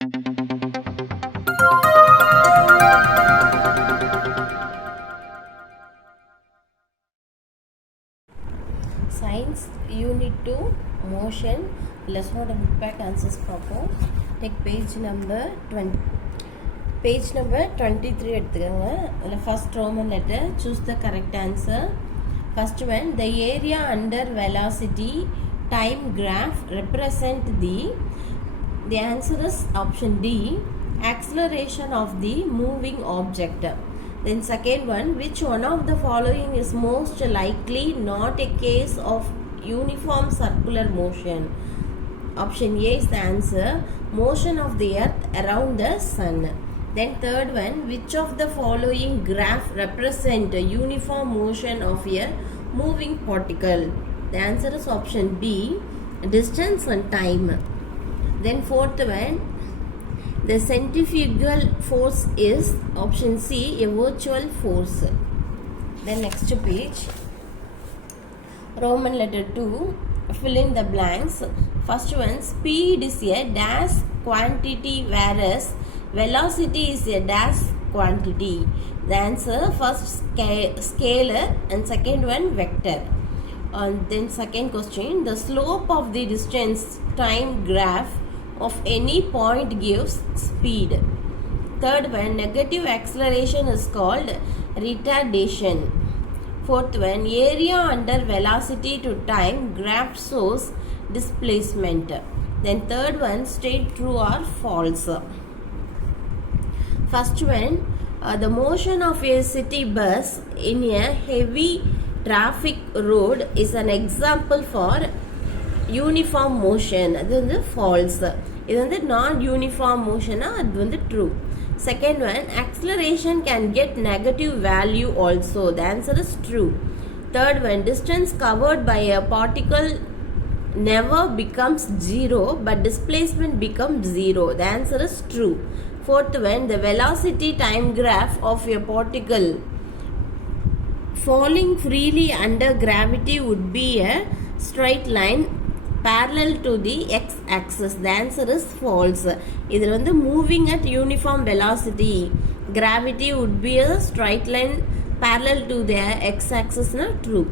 Science Unit 2 Motion lesson book back answers பார்ப்போம். Take page number 20. Page number 23 எடுத்துக்கங்க. அதில் first Roman letter, choose the correct answer. First one, the area under velocity time graph represent the answer is option D, acceleration of the moving object. Then second one, which one of the following is most likely not a case of uniform circular motion? Option A is the answer, motion of the earth around the sun. Then third one, which of the following graph represent a uniform motion of a moving particle? The answer is option B, distance and time. Then fourth one, the centrifugal force is option C, a virtual force. Then next page, Roman letter 2, fill in the blanks. First one, speed is a dash quantity whereas velocity is a dash quantity. The answer, first scalar and second one vector. Then second question, the slope of the distance time graph of any point gives speed. Third one, negative acceleration is called retardation. Fourth one, area under velocity to time graph shows displacement. Then third one, state true or false. First one, the motion of a city bus in a heavy traffic road is an example for uniform motion. அது வந்து false. இது வந்து non-uniform motion, அது வந்து true. Second one, acceleration can get negative value also. The answer is true. Third one, distance covered by a particle never becomes zero but displacement becomes zero. The answer is true. Fourth one, the velocity time graph of a particle falling freely under gravity would be a straight line parallel to the x-axis. The answer is false. இதில் வந்து moving at uniform velocity, gravity would be a straight line parallel to the x-axis. True.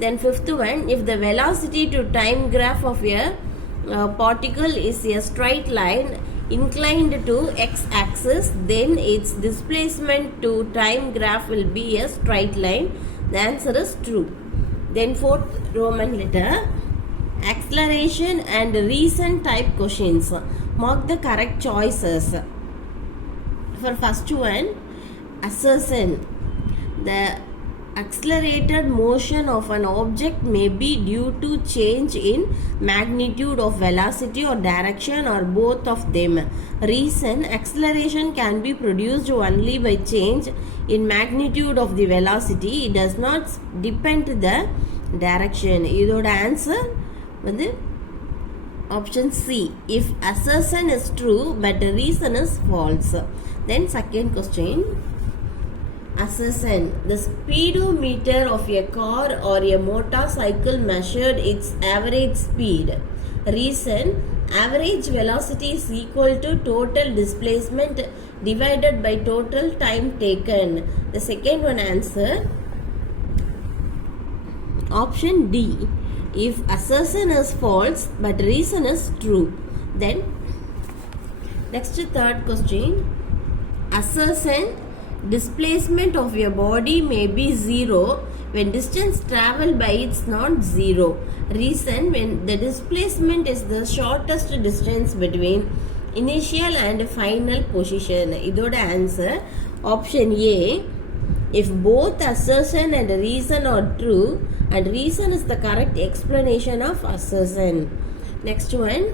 Then fifth one, if the velocity to time graph of a particle is a straight line inclined to x-axis, then its displacement to time graph will be a straight line. The answer is true. Then fourth Roman letter, acceleration and reason type questions. Mark the correct choices. For first one, assertion. The accelerated motion of an object may be due to change in magnitude of velocity or direction or both of them. Reason, acceleration can be produced only by change in magnitude of the velocity. It does not depend the direction. இதோட answer வந்து option C, if assertion is true but the reason is false. Then second question, assertion, the speedometer of a car or a motorcycle measured its average speed. Reason, average velocity is equal to total displacement divided by total time taken. The second one answer, option D, if assertion is false but reason is true. Then next third question, assertion, displacement of a body may be zero when distance traveled by it's not zero. Reason, when the displacement is the shortest distance between initial and final position. இதோட answer option A, if both assertion and reason are true and reason is the correct explanation of assertion. Next one,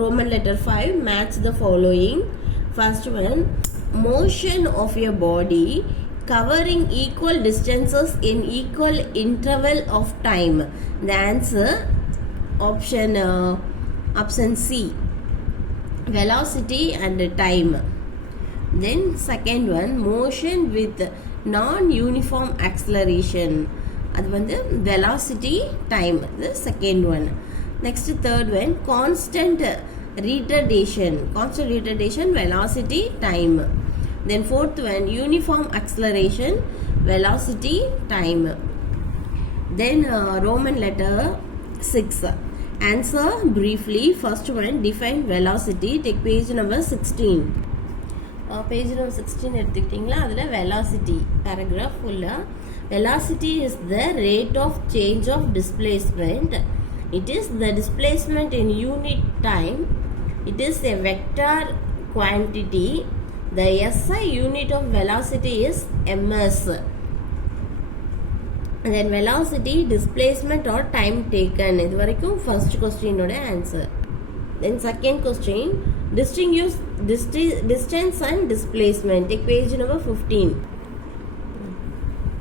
Roman letter 5, match the following. First one, motion of a body covering equal distances in equal interval of time. The answer option C, velocity and time. Then second one, motion with non-uniform acceleration. அது வந்து velocity time. The second one. Next third one, constant retardation, constant retardation, velocity, time. Then fourth one, uniform acceleration, velocity, time. Then Roman letter 6. Answer briefly. First one, define velocity. Take page number 16. Page number 16 எடுத்துக்கிட்டீங்களா, அதில் velocity paragraph full. Velocity is the rate of change of displacement. It is the displacement in unit time. It is a vector quantity. The SI unit of velocity is ms. Then velocity, displacement or time taken. இது வரைக்கும் first question ஓட answer. Then second question, distinguish distance and displacement. Take page number 15.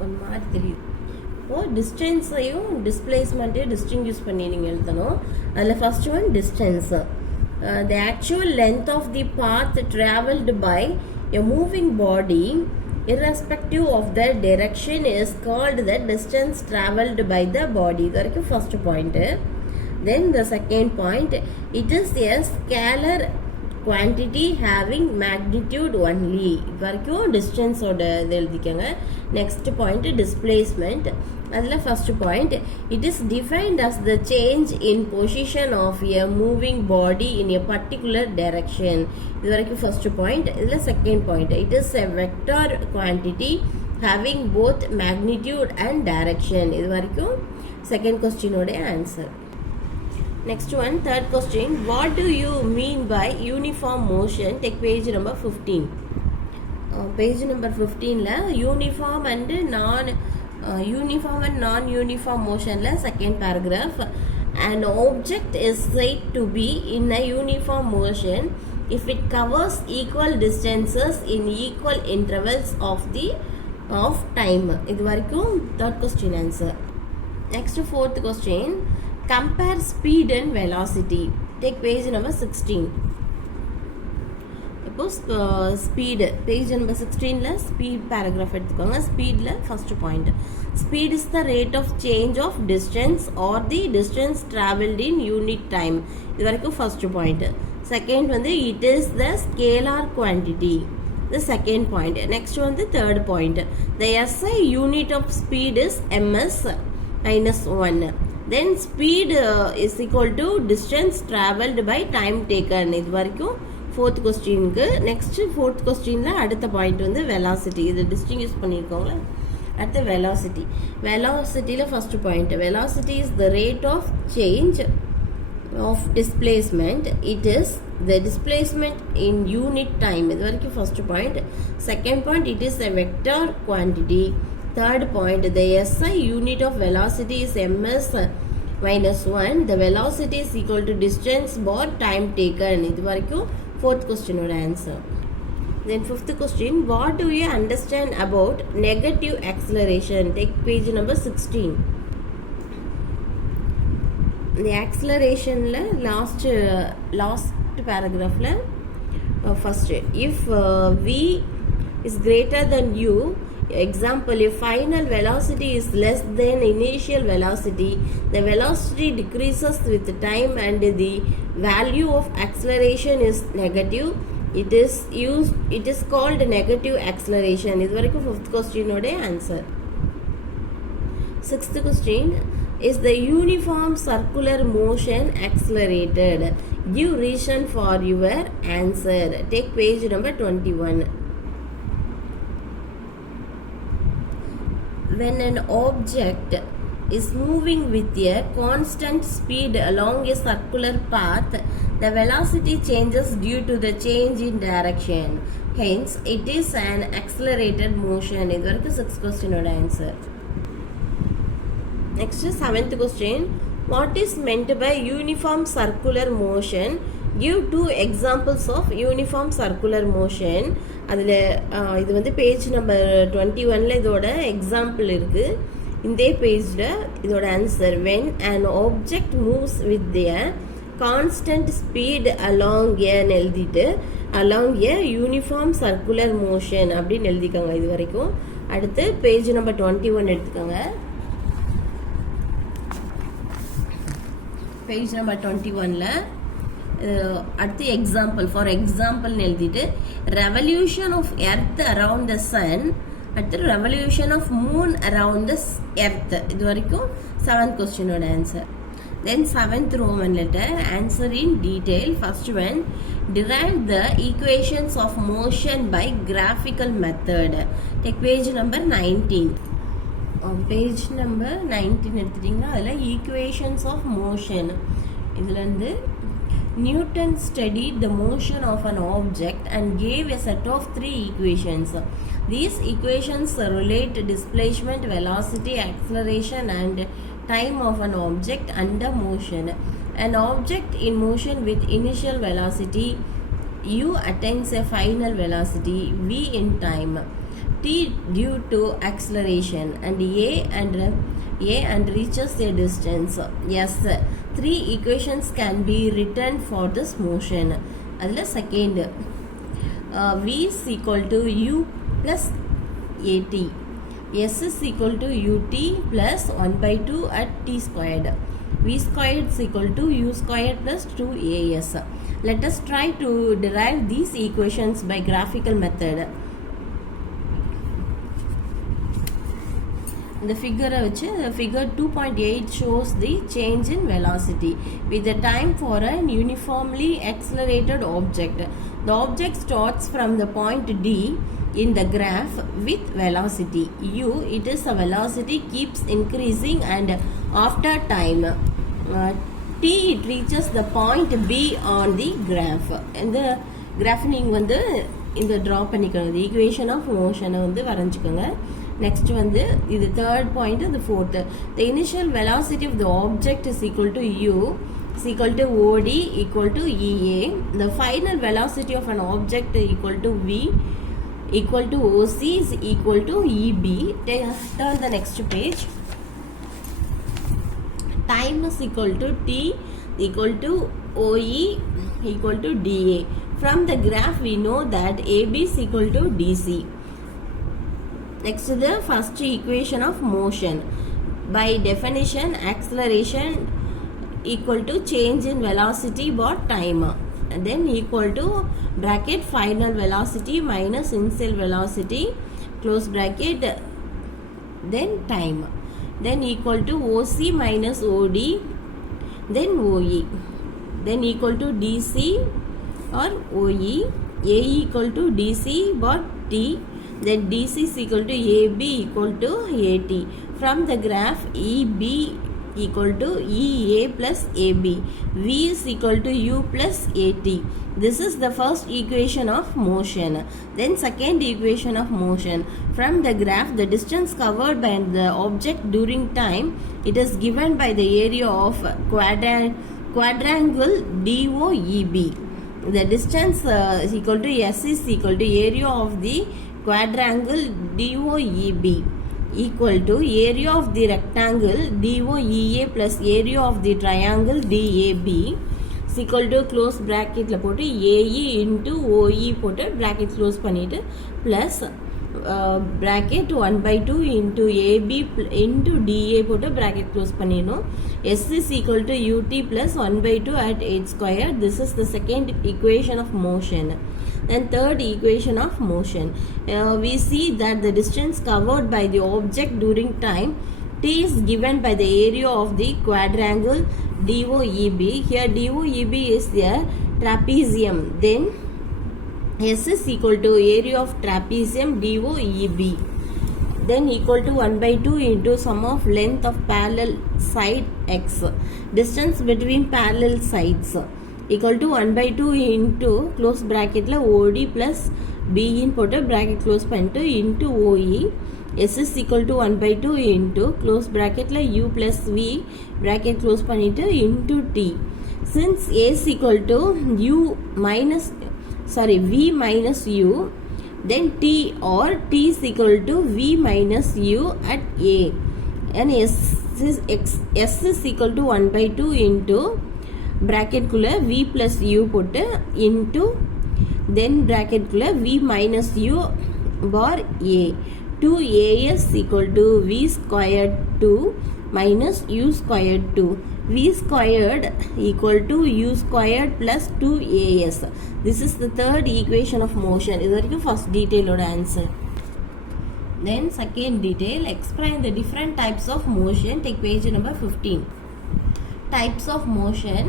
One மாதிரி தெரியும். இப்போது டிஸ்டன்ஸையும் டிஸ்பிளேஸ்மெண்ட்டையும் distinguish பண்ணி நீங்கள் எழுதணும். அதில் first one distance. The actual length of the path traveled by a moving body irrespective of the direction is called the distance traveled by the body. இது வரைக்கும் first point. Then the second point, it is a scalar quantity having magnitude only. இது வரைக்கும் டிஸ்டன்ஸோட இது எழுதிக்கங்க. Next point displacement. அதில் first point, it is defined as the change in position of a moving body in a particular direction. இது வரைக்கும் first point. இதில் second point, it is a vector quantity having both magnitude and direction. இது வரைக்கும் second கொஸ்டினோட answer. Next one, third question, what do you mean by uniform motion? Take page number 15. Page number 15 uniform and non-uniform motion second paragraph. An object is said to be in a uniform motion if it covers equal distances in equal intervals of time. இது வரைக்கும் third question answer. Next fourth question, compare speed and velocity. Take page number 16. இப்போ speed page number 16ல speed paragraph எடுத்துக்கோங்க. ஸ்பீடில் first point, speed is the rate of change of distance or the distance travelled in unit time. இது வரைக்கும் first point. Second வந்து it is the scalar quantity, the second point. Next வந்து third point, the SI unit of speed is ms -1. Then speed is equal to distance traveled by time taken. இது வரைக்கும் fourth கொஸ்டினுக்கு. Next fourth கொஸ்டினில் அடுத்த point வந்து velocity. இது distinguish பண்ணியிருக்கோங்களே. அடுத்து வெலாசிட்டி. வெலாசிட்டியில் first point, velocity is the rate of change of displacement. It is the displacement in unit time. இது வரைக்கும் first point. Second point, it is a vector quantity. Third point, the SI unit of velocity is ms -1. The velocity is equal to distance by time taken. இது வரைக்கும் fourth question ஓட answer. Then fifth question, what do you understand about negative acceleration? Take page number 16. The accelerationல last paragraphல first, if v is greater than u, example, if final velocity is less than initial velocity, the velocity decreases with time and the value of acceleration is negative. It is called negative acceleration. இது வரைக்கும் fifth question ஓட answer. Sixth question, is the uniform circular motion accelerated? Give reason for your answer. Take page number 21. When an object is moving with a constant speed along a circular path, the velocity changes due to the change in direction. Hence, it is an accelerated motion. இது வரைக்கும் 6th question ஓட answer. Next, 7th question. What is meant by uniform circular motion? Give 2 examples of uniform circular motion. அதில் இது வந்து page number 21ல இதோட example இருக்குது. இந்த பேஜில் இதோட answer, when an object moves with a constant speed along எழுதிட்டு along a uniform circular motion அப்படின்னு எழுதிக்கோங்க. இது வரைக்கும். அடுத்து பேஜ் நம்பர் 21 எடுத்துக்கோங்க. பேஜ் நம்பர் 21ல அடுத்து எக்ஸாம்பிள் ஃபார் எக்ஸாம்பிள்னு எழுதிட்டு revolution of earth around the sun, அடுத்து revolution of moon around the earth. இது வரைக்கும் 7th கொஸ்டினோட answer. Then 7th Roman letter, answer in detail. First one, derive the equations of motion by graphical method. Take page number 19. Page number 19 எடுத்துட்டீங்கன்னா அதில் equations of motion. இதில் வந்து Newton studied the motion of an object and gave a set of 3 equations. These equations relate displacement, velocity, acceleration and time of an object under motion. An object in motion with initial velocity u attains a final velocity v in time t due to acceleration and a and reaches a distance s. 3 equations can be written for this motion. adula second v is equal to u plus at, s is equal to ut plus 1 by 2 at t squared, v squared is equal to u squared plus 2as. Let us try to derive these equations by graphical method. The figure figure 2.8 shows the change in velocity with the time for an uniformly accelerated object. The object starts from the point D in the graph with velocity u. It is a velocity keeps increasing and after time t it reaches the point B on the graph. And the graph நீங்க வந்து இந்த draw பண்ணிக்கணும். The equation of motion வந்து வரைஞ்சுக்கோங்க. Next வந்து இது third point, the fourth. The initial velocity of the object is equal to u is equal to OD equal to EA. The final velocity of an object equal to V equal to OC is equal to EB. Turn the next page. Time is equal to T equal to OE equal to DA. From the graph we know that AB is equal to DC. Next to the first equation of motion. By definition, acceleration equal to change in velocity by time. And then equal to bracket final velocity minus initial velocity close bracket then time. Then equal to OC minus OD then OE. Then equal to DC or OE. A equal to DC by T. Then DC is equal to AB equal to AT. From the graph EB equal to EA plus AB. V is equal to U plus AT. This is the first equation of motion. Then second equation of motion. From the graph, the distance covered by the object during time, it is given by the area of quadrangle DOEB. The distance is equal to S is equal to area of the quadrangle DOEB equal to area of the rectangle DOEA plus area of the triangle DAB is equal to close bracket la potu AE into OE potu bracket close பண்ணிட்டு plus bracket 1 by 2 into AB into DA போட்டு bracket close பண்ணிடணும். S is equal to UT plus 1 by 2 at h square. This is the second equation of motion. Then third equation of motion. We see that the distance covered by the object during time T is given by the area of the quadrangle DOEB. Here DOEB is the trapezium. Then S is equal to area of trapezium DOEB. Then equal to 1 by 2 into sum of length of parallel side x. Distance between parallel sides equal to 1 by 2 into close bracket la OD plus B in potu bracket close பண்ணிட்டு into OE. S is equal to 1 by 2 into close bracket la U plus V bracket close பண்ணிட்டு into T. Since A is equal to V minus U, then T or T is equal to V minus U at A. And S is equal to 1 by 2 into bracket kulla V plus U potu into then bracket kulla V minus U bar A. 2AS equal to V squared 2 minus U squared 2. V squared equal to U squared plus 2AS. This is the third equation of motion. இது வரைக்கும் first detail ஓட answer. Then second detail, explain the different types of motion. Take page number 15. Types of motion.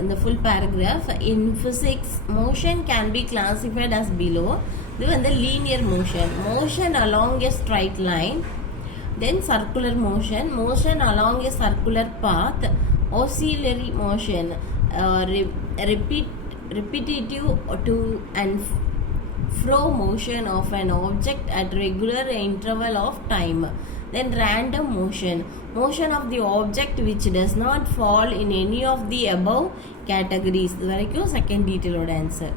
In the full paragraph, in physics, motion can be classified as below. This is the linear motion. Motion along a straight line. Then circular motion. Motion along a circular path. Oscillatory motion. Repetitive to and fro motion of an object at regular interval of time. Then random motion. Motion of the object which does not fall in any of the above categories. This is the second detailed answer.